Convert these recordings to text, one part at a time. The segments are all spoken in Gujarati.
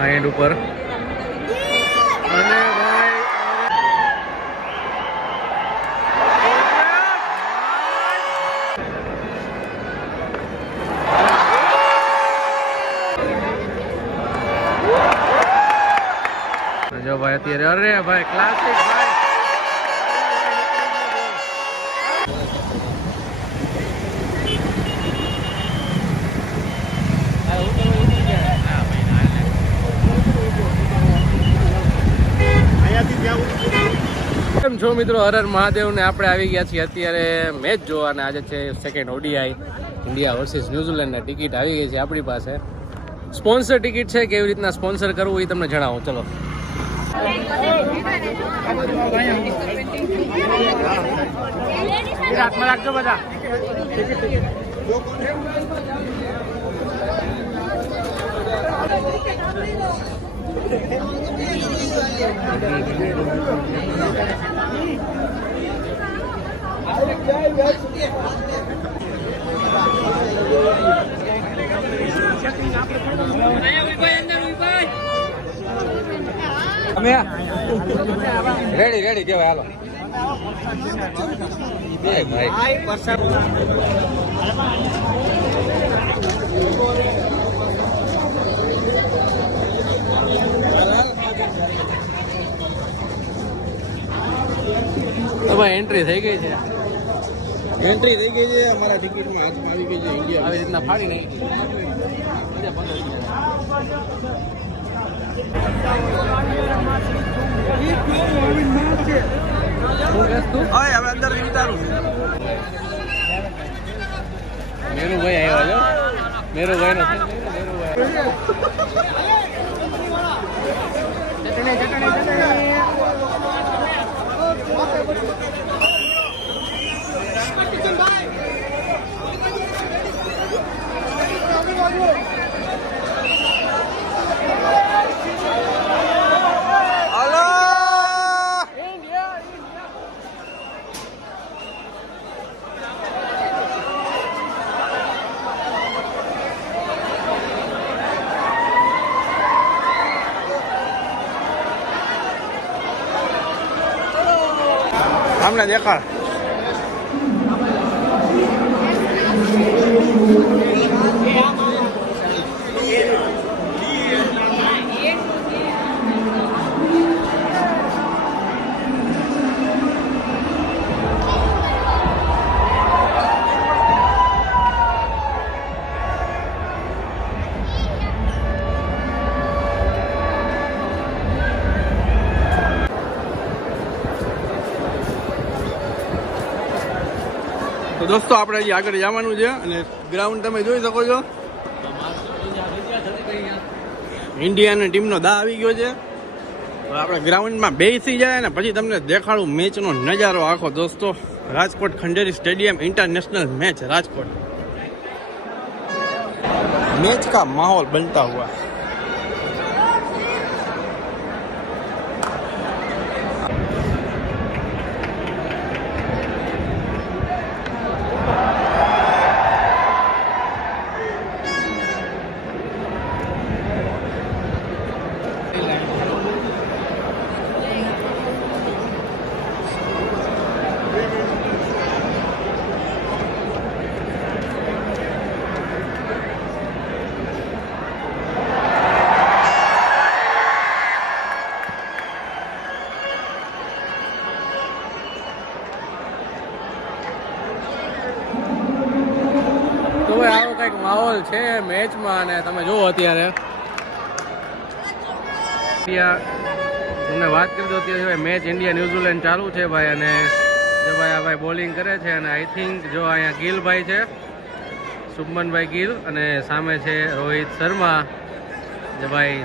આ એન્ડ ઉપર અને ભાઈ જો ભાઈ અત્યારે અરે ભાઈ ક્લાસિક ભાઈ કેમ છો મિત્રો, હર હર મહાદેવ ને આપણે આવી ગયા છીએ અત્યારે મેચ જોવા અને આજે છે second ODI India versus New Zealand. Ticket આવી ગઈ છે આપણી પાસે. સ્પોન્સર ટિકિટ છે, કેવી રીતના સ્પોન્સર કરવું એ તમને જણાવું. ચલો હાથમાં રાખજો બધા. રેડી રેડી કેવાય હાલો ભાઈ. તો ભાઈ એન્ટ્રી થઈ ગઈ છે. એન્ટ્રી થઈ ગઈ છે અમારા ટિકિટમાં. હાથમાં આવી ગઈ છે ઇન્ડિયા. આવી રીતના ફાડી નહીં. હવે અંદર વિચારું મેરુભાઈ આવ્યા છો. મેરુભાઈ નો સામને દેખાડ. તો દોસ્તો આપણે હજી આગળ જવાનું છે અને ગ્રાઉન્ડ તમે જોઈ શકો છો. ઇન્ડિયાની ટીમનો દા આવી ગયો છે. આપણે ગ્રાઉન્ડમાં બેસી જાય ને પછી તમને દેખાડું મેચનો નજારો આખો. દોસ્તો Rajkot Khanderi stadium international match Rajkot. Match का माहौल बनता हुआ. આવો કઈક માહોલ છે મેચમાં અને તમે જુઓ અત્યારે તમને વાત કરી દો અત્યારે મેચ ઇન્ડિયા ન્યુઝીલેન્ડ ચાલુ છે ભાઈ. અને જો ભાઈ આ ભાઈ બોલિંગ કરે છે અને આઈ થિંક જો અહીંયા ગિલભાઈ છે, શુભમનભાઈ ગિલ, અને સામે છે રોહિત શર્મા. જે ભાઈ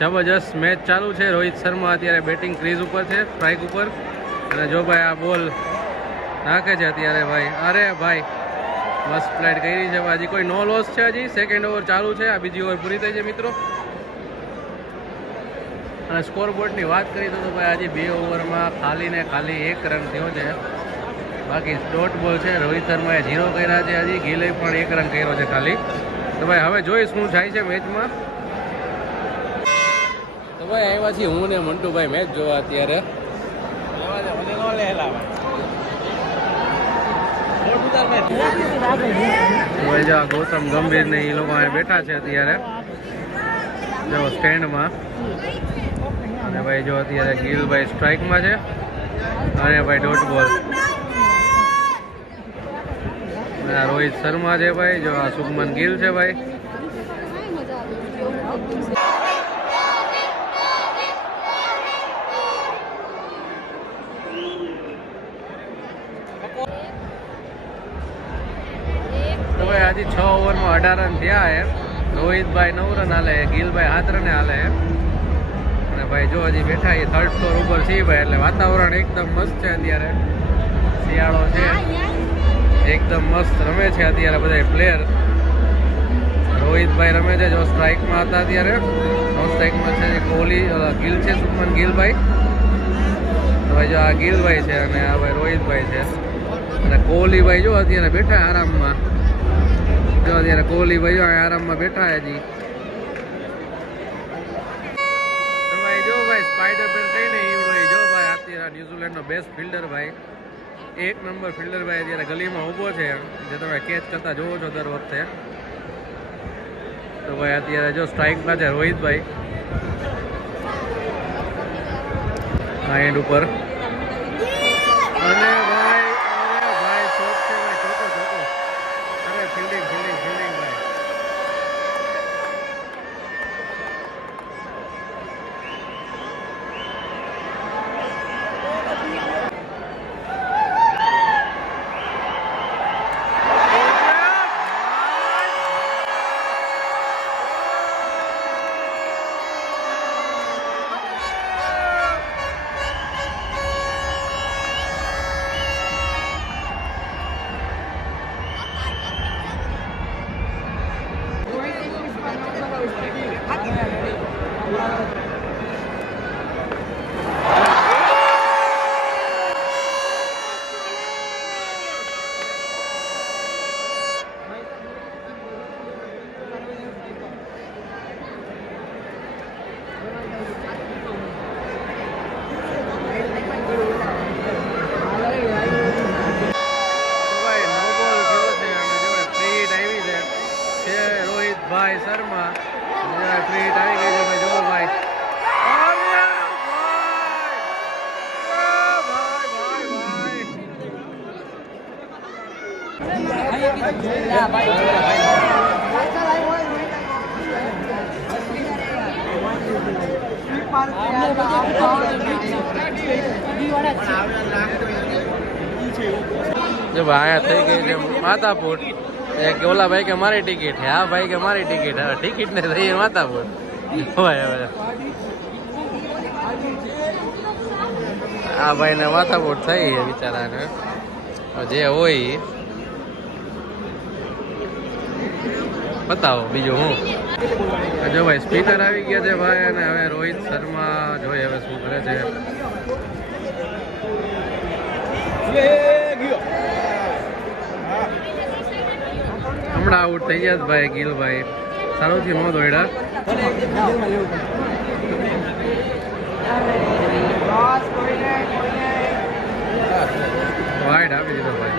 જબરજસ્ત મેચ ચાલુ છે. રોહિત શર્મા અત્યારે બેટિંગ ક્રીઝ ઉપર છે, સ્ટ્રાઇક ઉપર. અને જો ભાઈ આ બોલ નાખે છે અત્યારે ભાઈ. અરે ભાઈ મસ્ત ફ્લાઇટ કરી છે. હજી કોઈ નો લોસ છે. હજી સેકન્ડ ઓવર ચાલુ છે. આ બીજી ઓવર પૂરી થઈ છે મિત્રો. અને સ્કોર બોર્ડની વાત કરીએ તો ભાઈ આજે 2 ઓવરમાં ખાલી ને ખાલી 1 રન થયો છે. બાકી ડોટ બોલ છે. રોહિત શર્માએ 0 કર્યા છે. હજી ગિલે પણ 1 રન કર્યો છે ખાલી. તો ભાઈ હવે જોઈ શું થાય છે મેચમાં. ભાઈ આવ્યા છીએ હું ને મંટુભાઈ મેચ જોવા અત્યારે. ભાઈ જો ગૌતમ ગંભીર ને એ લોકો અહીંયા બેઠા છે અત્યારે જો સ્ટેન્ડમાં. અને ભાઈ જો અત્યારે ગિલભાઈ સ્ટ્રાઇકમાં છે અને ભાઈ ડોટ બોલ. રોહિત શર્મા છે ભાઈ, જો આ શુભમન ગિલ છે ભાઈ. તો ભાઈ આજે 6 ઓવરમાં 18 રન થયા છે. રોહિતભાઈ 9 રન હાલે, ગિલભાઈ 7 રને હાલે. અને ભાઈ જો હજી બેઠા એ 3rd ફ્લોર ઉપર છીએ ભાઈ, એટલે વાતાવરણ એકદમ મસ્ત છે અત્યારે. શિયાળો છે, એકદમ મસ્ત રમે છે અત્યારે બધા પ્લેયર. રોહિતભાઈ રમે છે, જો સ્ટ્રાઇકમાં હતા અત્યારે. નો સ્ટ્રાઇકમાં છે કોહલી, ગિલ છે, શુભમન ગિલભાઈ. તો ભાઈ જો આ ગિલભાઈ છે અને આ ભાઈ રોહિતભાઈ છે. અને કોહલીભાઈ જો અત્યારે બેઠા આરામમાં. જો અત્યારે કોહલીભાઈ જો આરામમાં બેઠા હજી. તો ભાઈ જો ભાઈ સ્પાઈડર પેન કહીને ઈવડો જો ભાઈ અત્યારે ન્યુઝીલેન્ડનો બેસ્ટ ફિલ્ડર ભાઈ, 1 નંબર ફિલ્ડર ભાઈ અત્યારે ગલીમાં ઊભો છે, જે તમે કેચ કરતા જોવો છો દર વખતે. તો ભાઈ અત્યારે જો સ્ટ્રાઇકમાં છે રોહિતભાઈ આ એન્ડ ઉપર. અને ભાઈ અરે ભાઈ શોટ છે ભાઈ, ચોકો ચોકો. અરે ફિલ્ડિંગ ફિલ્ડિંગ ફિલ્ડિંગ ભાઈ. ભાઈ શર્મા ફ્રીટ આવી ગઈ છે ભાઈ, જો ભાઈ. જો ભાઈ અહીંયા થઈ ગઈ છે માતાપુર. કે ઓલા ભાઈ કે મારી ટિકિટ છે, આ ભાઈ કે મારી ટિકિટ. હવે ટિકિટ ને થઈ માતાપુર ભાઈ. હવે આ ભાઈ ને માથાપુર થઈ છે બિચારાને, જે હોય બતાવો બીજું હું. જો ભાઈ સ્પીકર આવી ગયા છે ભાઈ, અને હવે રોહિત શર્મા જોઈએ હવે શું કરે છે. હમણાં આઉટ થઈ ગયા ભાઈ ગિલભાઈ, સારુંથી નો દોડ્યા. વાઇડ આપી દીધો ભાઈ.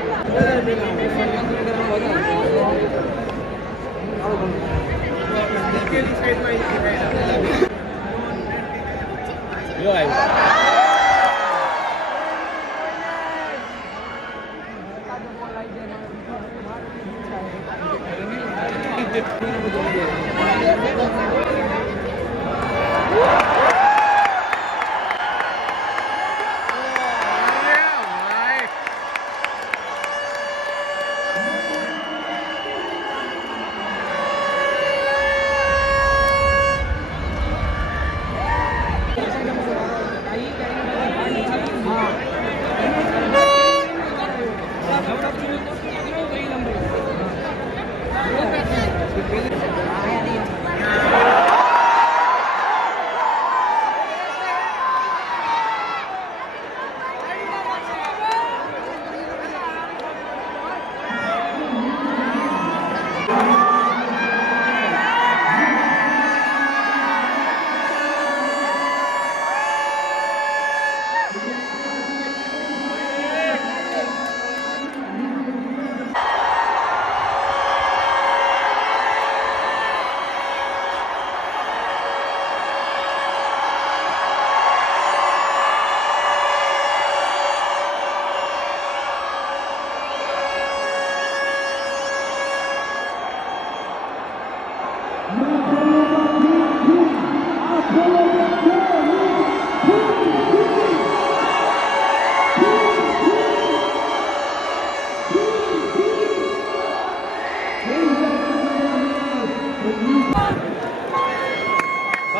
તો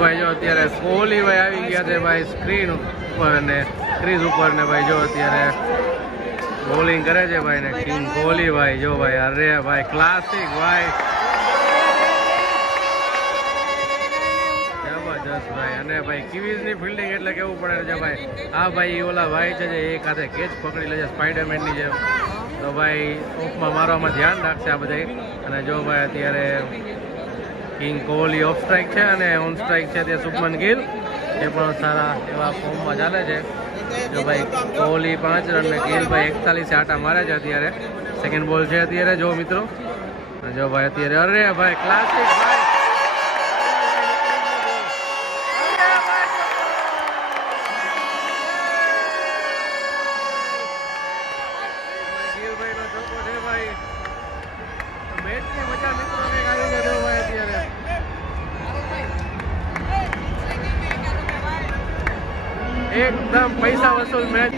ભાઈ જો અત્યારે કોહલી ભાઈ આવી ગયા છે ભાઈ સ્ક્રીન ઉપર અને ક્રીઝ ઉપર ને ભાઈ જો અત્યારે બોલિંગ કરે છે ભાઈ ને કિંગ કોહલી ભાઈ જો ભાઈ અરે ભાઈ ક્લાસિક ભાઈ જબરજસ્ત ભાઈ અને ભાઈ કિવીઝની ફિલ્ડિંગ એટલે કેવું પડે છે ભાઈ આ ભાઈ ઓલા ભાઈ છે જે એક હાથે કેચ પકડી લે છે સ્પાઈડરમેનની જેમ તો ભાઈ ઓફમાં મારવામાં ધ્યાન રાખશે આ બધા અને જો ભાઈ અત્યારે કિંગ કોહલી ઓફ સ્ટ્રાઇક છે અને ઓન સ્ટ્રાઇક છે તે શુભમન ગિલ એ પણ સારા એવા ફોર્મમાં ચાલે છે જો ભાઈ કોહલી 5 રન ને ગિલ ભાઈ 41 આટા મારે છે અત્યારે સેકન્ડ બોલ છે અત્યારે જો મિત્રો જો ભાઈ અત્યારે અરે ભાઈ ક્લાસિક ભાઈ ગિલભાઈનો ચોકો છે ભાઈ મેચની મજા મિત્રો કંઈક આવી ગયો ભાઈ અત્યારે એકદમ પૈસા વસૂલ મેચ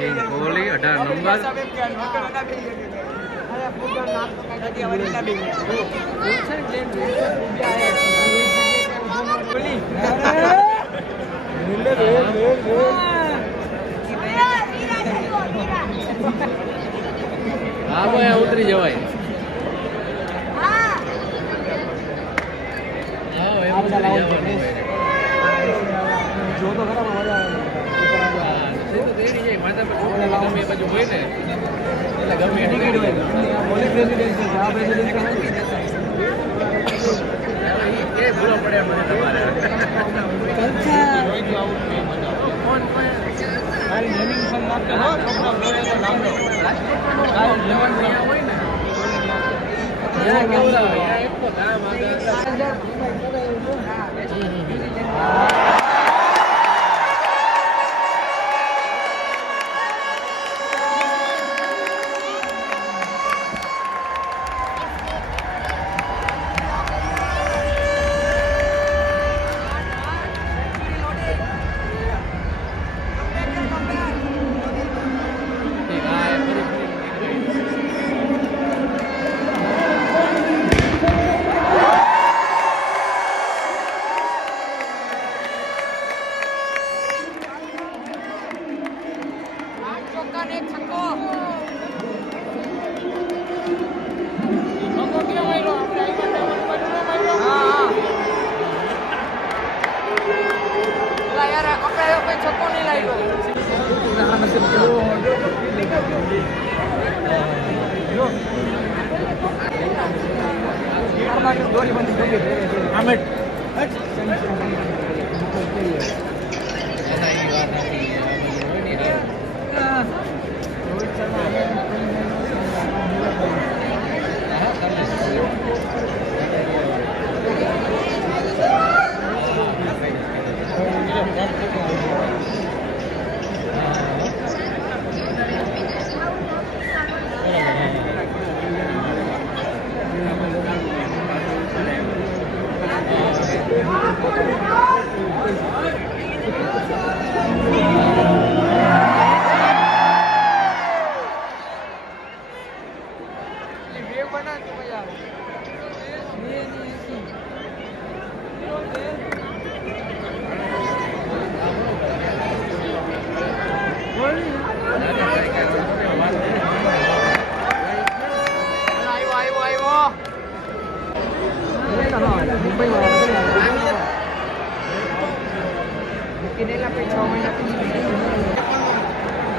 કિંગ કોહલી 18 નંબર હા ભાઈ ઉતરી જવાય જો તો ખરા મજા આવે બાજુ હોય ને એટલે ગમે ટિકિટ હોય પોલીસ પ્રેસિડેન્ટ આ પ્રેસિડેન્ટ એ ભૂલો પડે મને તમારે મારી જમીન ફોન નાખતો હો છોકરા બોલે તો નામ લો કાઈ જમીન અહીંયા હોય ને ત્યાં કેવું લાગે એક તો કામ આગળ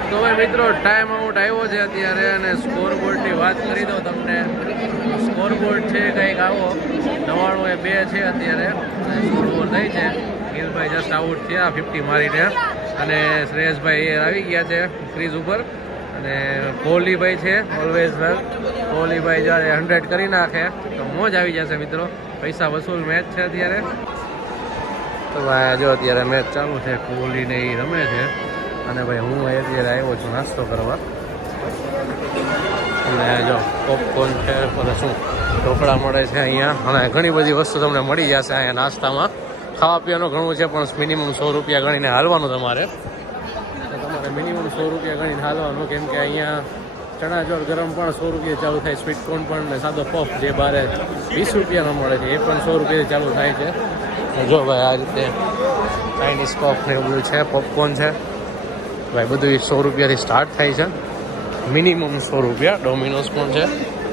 તો ભાઈ મિત્રો ટાઈમ આઉટ આવ્યો છે અત્યારે અને સ્કોરબોર્ડની વાત કરી દો તમને સ્કોરબોર્ડ છે કંઈક આવો 99-2 છે અત્યારે સ્કોરબોર્ડ થઈ છે ગિલભાઈ જસ્ટ આઉટ થયા 50 મારીને અને શ્રેયસભાઈ આવી ગયા છે ક્રીઝ ઉપર અને કોહલીભાઈ છે ઓલવેઝ વેલ કોહલીભાઈ જ્યારે 100 કરી નાખે તો મોજ આવી જશે મિત્રો. પૈસા વસૂલ મેચ છે અત્યારે. તો ભાઈ જો અત્યારે મેચ ચાલુ છે, કોહલીને એ રમે છે અને ભાઈ હું અત્યારે આવ્યો છું નાસ્તો કરવા. અને જો પોપકોર્ન છે, પછી શું ઢોકળા મળે છે અહીંયા, અને ઘણી બધી વસ્તુ તમને મળી જશે અહીંયા નાસ્તામાં. ખાવા પીવાનું ઘણું છે પણ મિનિમમ 100 રૂપિયા ગણીને હાલવાનું તમારે. તમારે મિનિમમ 100 રૂપિયા ગણીને હાલવાનું, કેમ કે અહીંયા ચણા ચોળ ગરમ પણ 100 રૂપિયા ચાલુ થાય, સ્વીટ કોર્ન પણ ને સાદો પફ જે બારે 20 રૂપિયાનો મળે છે એ પણ 100 રૂપિયાથી ચાલુ થાય છે. જો ભાઈ આ રીતે ચાઇનીઝ પફ ને એવું બધું છે, પોપકોર્ન છે ભાઈ, બધું 100 રૂપિયાથી સ્ટાર્ટ થાય છે, મિનિમમ 100 રૂપિયા. ડોમિનોઝ પણ છે,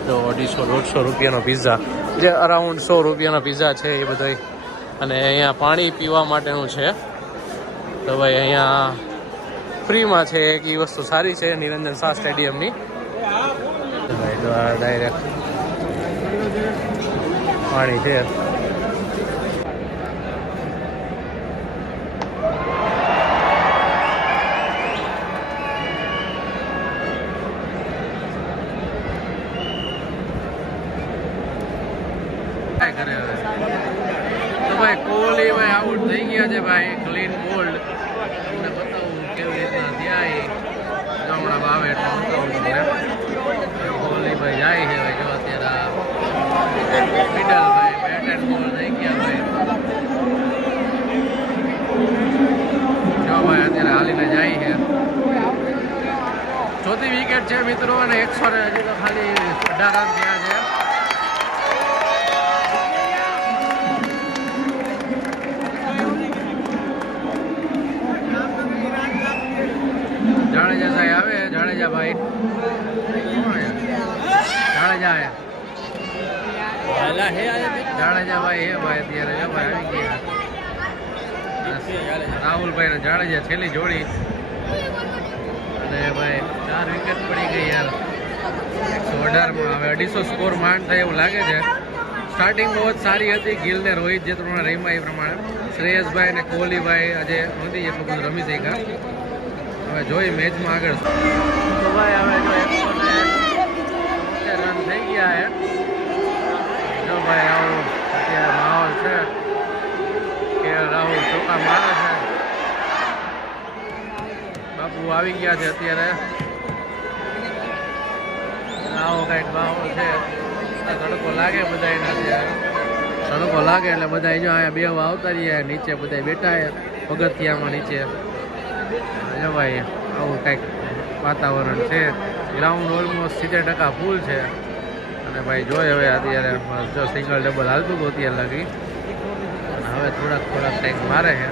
જો 250-150 રૂપિયાનો પિઝા, જે અરાઉન્ડ 100 રૂપિયાનો પિઝા છે એ બધો. અને અહીંયા પાણી પીવા માટેનું છે, તો ભાઈ અહીંયા ફ્રીમાં છે એક એ વસ્તુ સારી છે નિરંજન શાહ સ્ટેડિયમની. ભાઈ તો આ ડાયરેક્ટ પાણી છે. તો ભાઈ કોહલી ભાઈ આઉટ થઈ ગયા છે ભાઈ, ક્લીન બોલ્ડ. તમને બતાવું કેવી રીતના થયા એ હમણાં ભાવે એટલે બતાવું તમને. કોહલી ભાઈ જાય છે ભાઈ, જો અત્યારે મિડલ ભાઈ બેટ એન્ડ બોલ થઈ ગયા ભાઈ. જો ભાઈ અત્યારે હાલીને જાય છે. ચોથી વિકેટ છે મિત્રો, અને 100 ને હજી તો ખાલી 18 રન થયા છે. જાડેજા સાહેબ આવે, જાડેજા ભાઈ, જાડેજા જાડેજા ભાઈ હે ભાઈ અત્યારે જો ભાઈ આવી ગયા. રાહુલભાઈ ને જાડેજા છેલ્લી જોડી, અને ભાઈ 4 વિકેટ પડી ગઈ યાર 118માં. હવે 250 સ્કોર માંડ થાય એવું લાગે છે. સ્ટાર્ટિંગ બહુ જ સારી હતી, ગિલ ને રોહિત જે પ્રમાણે રમ્યા એ પ્રમાણે. શ્રેયસભાઈ ને કોહલીભાઈ આજે નથી એટલું બધું રમી શક્યા. હવે જોઈ મેચમાં આગળ. તો ભાઈ હવે જો 170 રન થઈ ગયા હે. જો ભાઈ આવો અત્યારે માહોલ છે કે રાહુલ ચોકા મારે છે. બાપુ આવી ગયા છે અત્યારે. આવો કંઈક માહોલ છે. તડકો લાગે બધા, તડકો લાગે એટલે બધા જો અહીંયા બેહવા આવતા રહીએ. નીચે બધા બેઠા પગથિયામાં નીચે. જો ભાઈ આવું કંઈક વાતાવરણ છે. ગ્રાઉન્ડ ઓલમોસ્ટ 70% ફૂલ છે. અને ભાઈ જોઈએ હવે અત્યારે જો સિંગલ ડબલ હાલતું હતું અત્યારે લગી, અને હવે થોડાક ટાઈમ મારે છે.